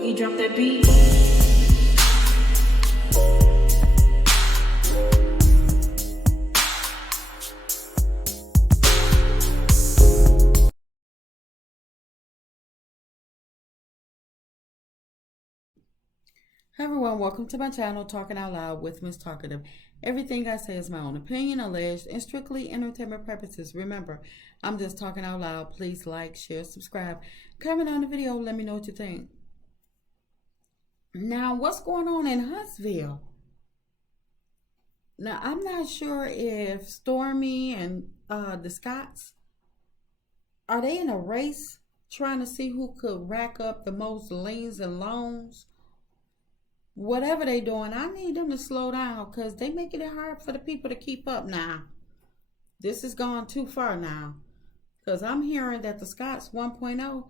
Boogie, drop that beat. Hi everyone, welcome to my channel, Talking Out Loud with Miss Talkative. Everything I say is my own opinion, alleged, and strictly entertainment purposes. Remember, I'm just talking out loud. Please like, share, subscribe, comment on the video, let me know what you think. Now, what's going on in Huntsville? Now, I'm not sure if Stormy and the Scotts, are they in a race trying to see who could rack up the most liens and loans? Whatever they doing, I need them to slow down because they making it hard for the people to keep up now. This has gone too far now. Because I'm hearing that the Scotts 1.0,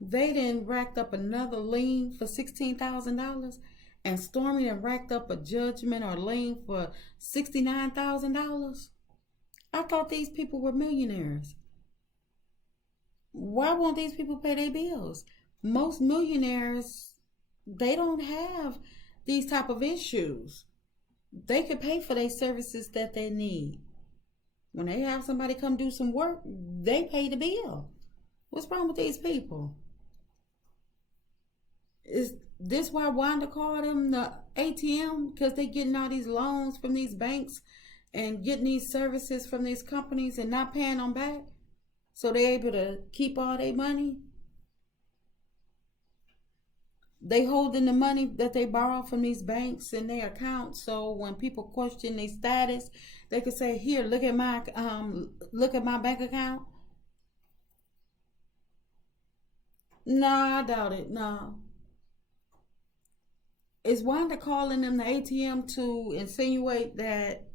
they done racked up another lien for $16,000. And Stormy done racked up a judgment or lien for $69,000. I thought these people were millionaires. Why won't these people pay their bills? Most millionaires, they don't have these type of issues. They could pay for their services that they need. When they have somebody come do some work, they pay the bill. What's wrong with these people? Is this why Wanda called them the ATM? Because they getting all these loans from these banks and getting these services from these companies and not paying them back? So they're able to keep all their money? They holding the money that they borrow from these banks in their accounts, so when people question their status, they can say, "Here, look at my bank account." No, I doubt it. No. Is Wanda calling them the ATM to insinuate that,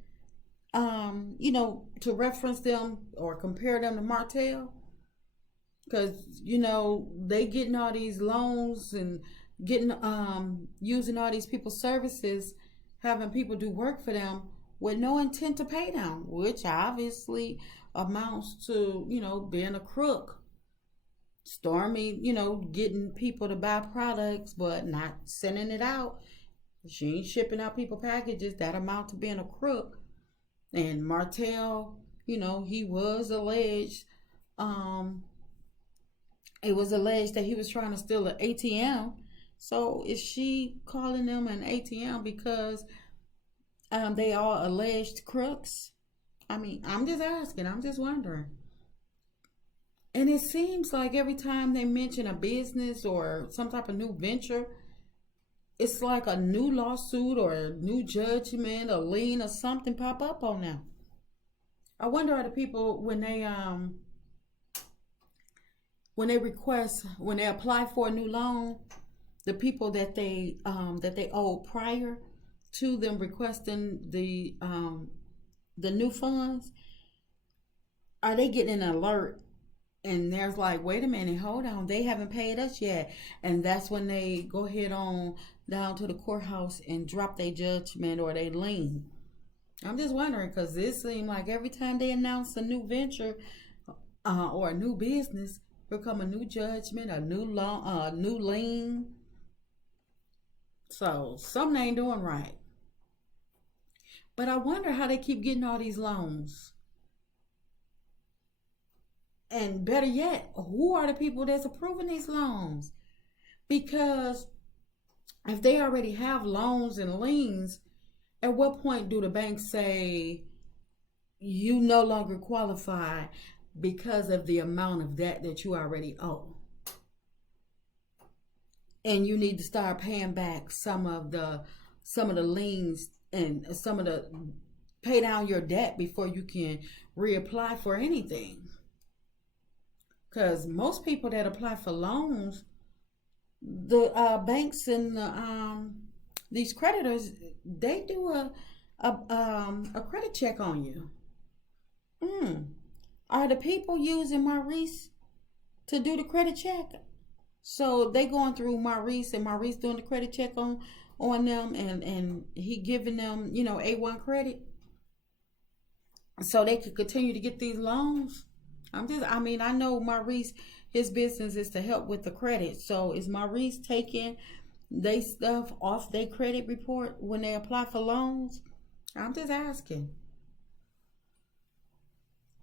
to reference them or compare them to Martell? Because they getting all these loans and getting using all these people's services, having people do work for them with no intent to pay them, which obviously amounts to being a crook. Stormy, getting people to buy products but not sending it out. She ain't shipping out people packages. That amount to being a crook. And Martell, he was alleged. It was alleged that he was trying to steal an ATM. So is she calling them an ATM because they are alleged crooks? I mean, I'm just asking. I'm just wondering. And it seems like every time they mention a business or some type of new venture, it's like a new lawsuit or a new judgment, a lien or something pop up on them. I wonder are the people when they apply for a new loan, the people that they owe prior to them requesting the new funds, are they getting an alert? And there's like, wait a minute, hold on, they haven't paid us yet. And that's when they go ahead on down to the courthouse and drop their judgment or their lien. I'm just wondering because it seems like every time they announce a new venture or a new business, become a new judgment, a new loan, new lien. So something ain't doing right. But I wonder how they keep getting all these loans. And better yet, who are the people that's approving these loans? Because if they already have loans and liens, at what point do the banks say you no longer qualify because of the amount of debt that you already owe? And you need to start paying back some of the liens and pay down your debt before you can reapply for anything. Because most people that apply for loans, the banks and these creditors, they do a credit check on you. Are the people using Maurice to do the credit check? So they going through Maurice and Maurice doing the credit check on them and he giving them, A1 credit so they could continue to get these loans. I know Maurice, his business is to help with the credit. So is Maurice taking they stuff off their credit report when they apply for loans? I'm just asking.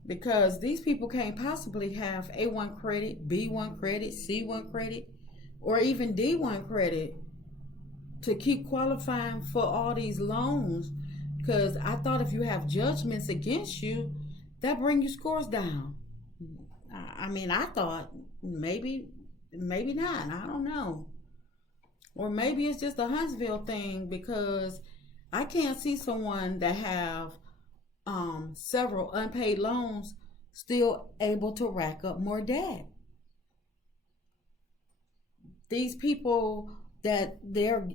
Because these people can't possibly have A1 credit, B1 credit, C1 credit, or even D1 credit to keep qualifying for all these loans. Because I thought if you have judgments against you, that bring your scores down. I mean, I thought maybe not. I don't know. Or maybe it's just a Huntsville thing because I can't see someone that have several unpaid loans still able to rack up more debt. These people that they're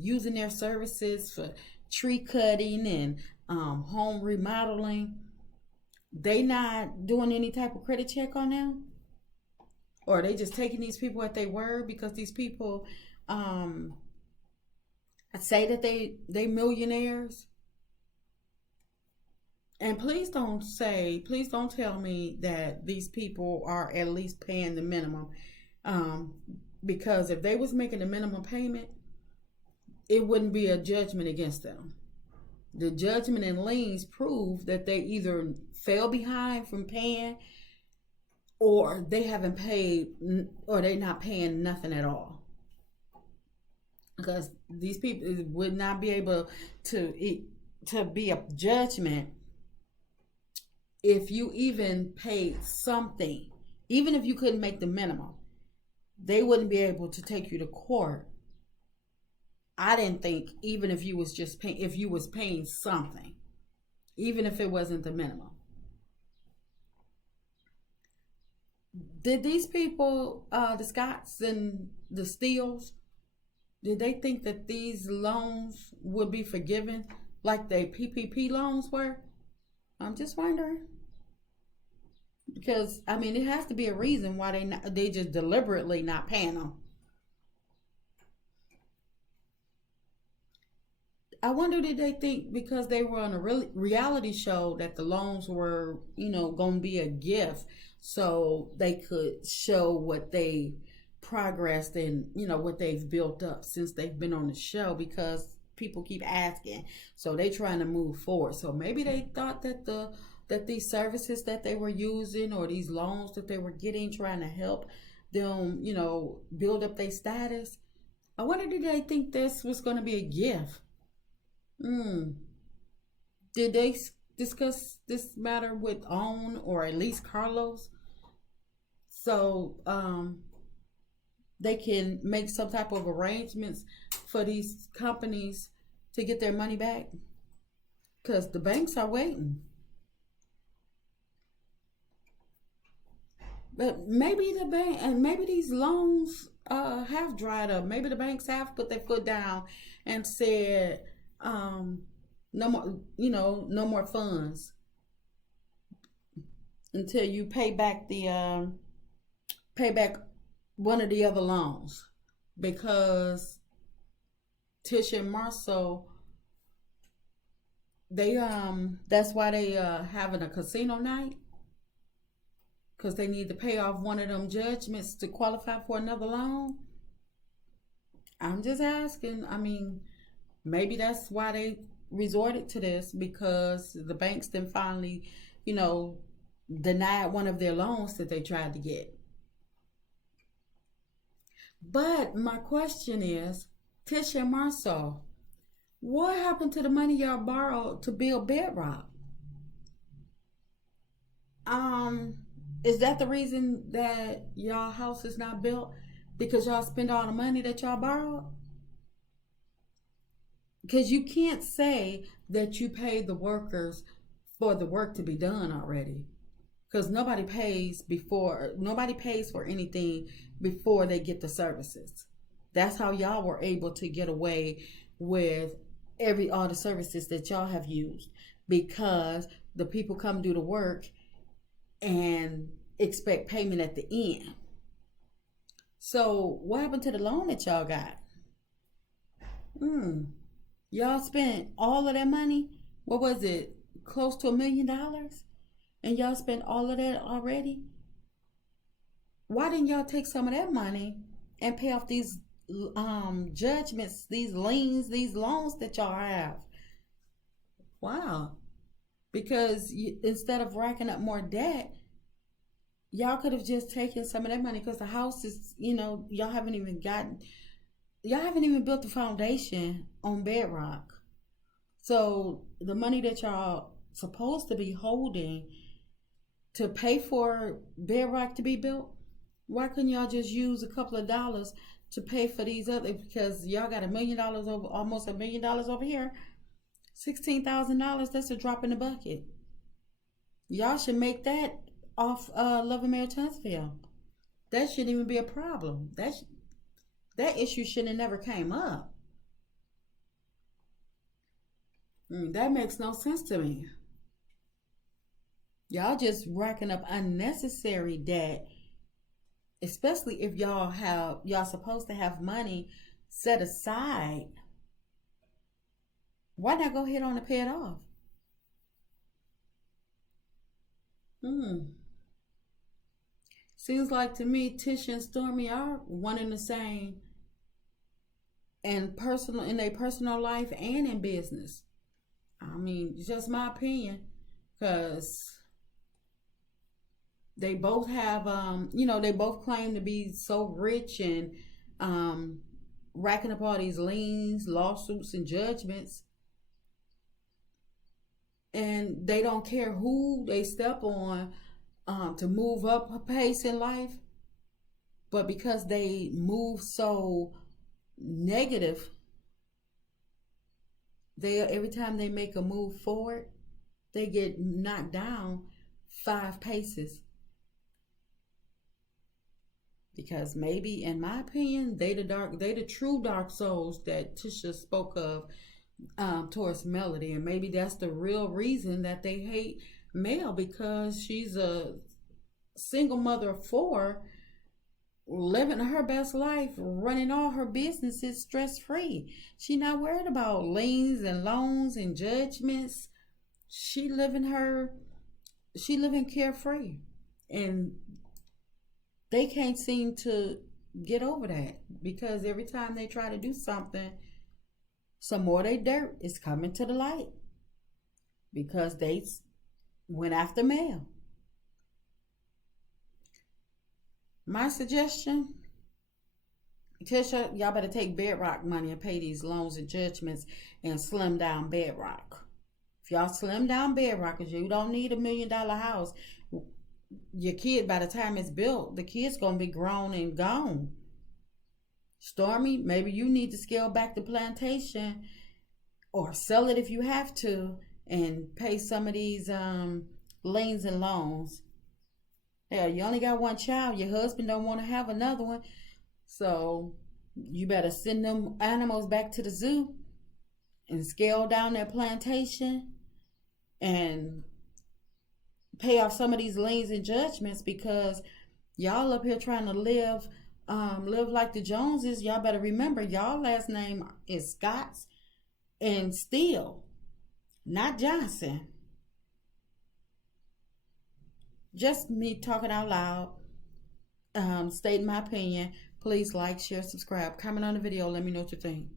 using their services for tree cutting and home remodeling, they not doing any type of credit check on them, or are they just taking these people at their word because these people say that they millionaires. And please don't tell me that these people are at least paying the minimum. Because if they was making the minimum payment, it wouldn't be a judgment against them. The judgment and liens prove that they either fell behind from paying, or they haven't paid, or they not paying nothing at all. Because these people would not be able to be a judgment if you even paid something. Even if you couldn't make the minimum, they wouldn't be able to take you to court. I didn't think even if you was just paying, if you was paying something, even if it wasn't the minimum. Did these people, the Scotts and the Steels, did they think that these loans would be forgiven like the PPP loans were? I'm just wondering. Because I mean, it has to be a reason why they just deliberately not paying them. I wonder, did they think because they were on a reality show that the loans were, going to be a gift, so they could show what they progressed and what they've built up since they've been on the show, because people keep asking, so they trying to move forward. So maybe they thought that these services that they were using, or these loans that they were getting, trying to help them, build up their status. I wonder, did they think this was going to be a gift? Did they discuss this matter with OWN, or at least Carlos, so they can make some type of arrangements for these companies to get their money back? Because the banks are waiting. But maybe the bank, and maybe these loans have dried up. Maybe the banks have put their foot down and said, no more, no more funds until you pay back one of the other loans. Because Tisha and Marceau, they that's why they having a casino night, because they need to pay off one of them judgments to qualify for another loan. I'm just asking. I mean, maybe that's why they resorted to this, because the banks then finally, denied one of their loans that they tried to get. But my question is, Tisha and Marceau, what happened to the money y'all borrowed to build Bedrock? Is that the reason that y'all house is not built? Because y'all spend all the money that y'all borrowed? Because you can't say that you paid the workers for the work to be done already. Because nobody pays for anything before they get the services. That's how y'all were able to get away with all the services that y'all have used, because the people come do the work and expect payment at the end. So what happened to the loan that y'all got? Y'all spent all of that money. What was it? Close to $1 million? And y'all spent all of that already? Why didn't y'all take some of that money and pay off these judgments, these liens, these loans that y'all have? Wow. Because instead of racking up more debt, y'all could have just taken some of that money, because the house is, y'all haven't even built the foundation on bedrock. So the money that y'all supposed to be holding to pay for bedrock to be built, why couldn't y'all just use a couple of dollars to pay for these other? Because y'all got $1 million over, almost $1 million over here. $16,000. That's a drop in the bucket. Y'all should make that off Love and Mayor Tunstall. That shouldn't even be a problem. That issue should have never came up. That makes no sense to me. Y'all just racking up unnecessary debt, especially if y'all supposed to have money set aside. Why not go ahead on and pay it off? Seems like to me Tisha and Stormy are one and the same, in their personal life and in business. I mean, just my opinion, because they both have, they both claim to be so rich and racking up all these liens, lawsuits, and judgments, and they don't care who they step on to move up a pace in life. But because they move so negative, every time they make a move forward, they get knocked down 5 paces. Because maybe, in my opinion, they the true dark souls that Tisha spoke of towards Melody, and maybe that's the real reason that they hate Mel, because she's a single mother of 4, living her best life, running all her businesses stress free. She not worried about liens and loans and judgments. She living carefree, and they can't seem to get over that, because every time they try to do something, some more of their dirt is coming to the light, because they went after Mel. My suggestion, Tisha, y'all better take bedrock money and pay these loans and judgments and slim down bedrock. If y'all slim down bedrock, because you don't need $1 million house, your kid, by the time it's built, the kid's gonna be grown and gone. Stormy, maybe you need to scale back the plantation or sell it if you have to, and pay some of these liens and loans. Hell, you only got one child. Your husband don't want to have another one. So you better send them animals back to the zoo and scale down their plantation and pay off some of these liens and judgments, because y'all up here trying to live like the Joneses. Y'all better remember, y'all last name is Scotts and Steele, not Johnson. Just me talking out loud, stating my opinion. Please like, share, subscribe, comment on the video. Let me know what you think.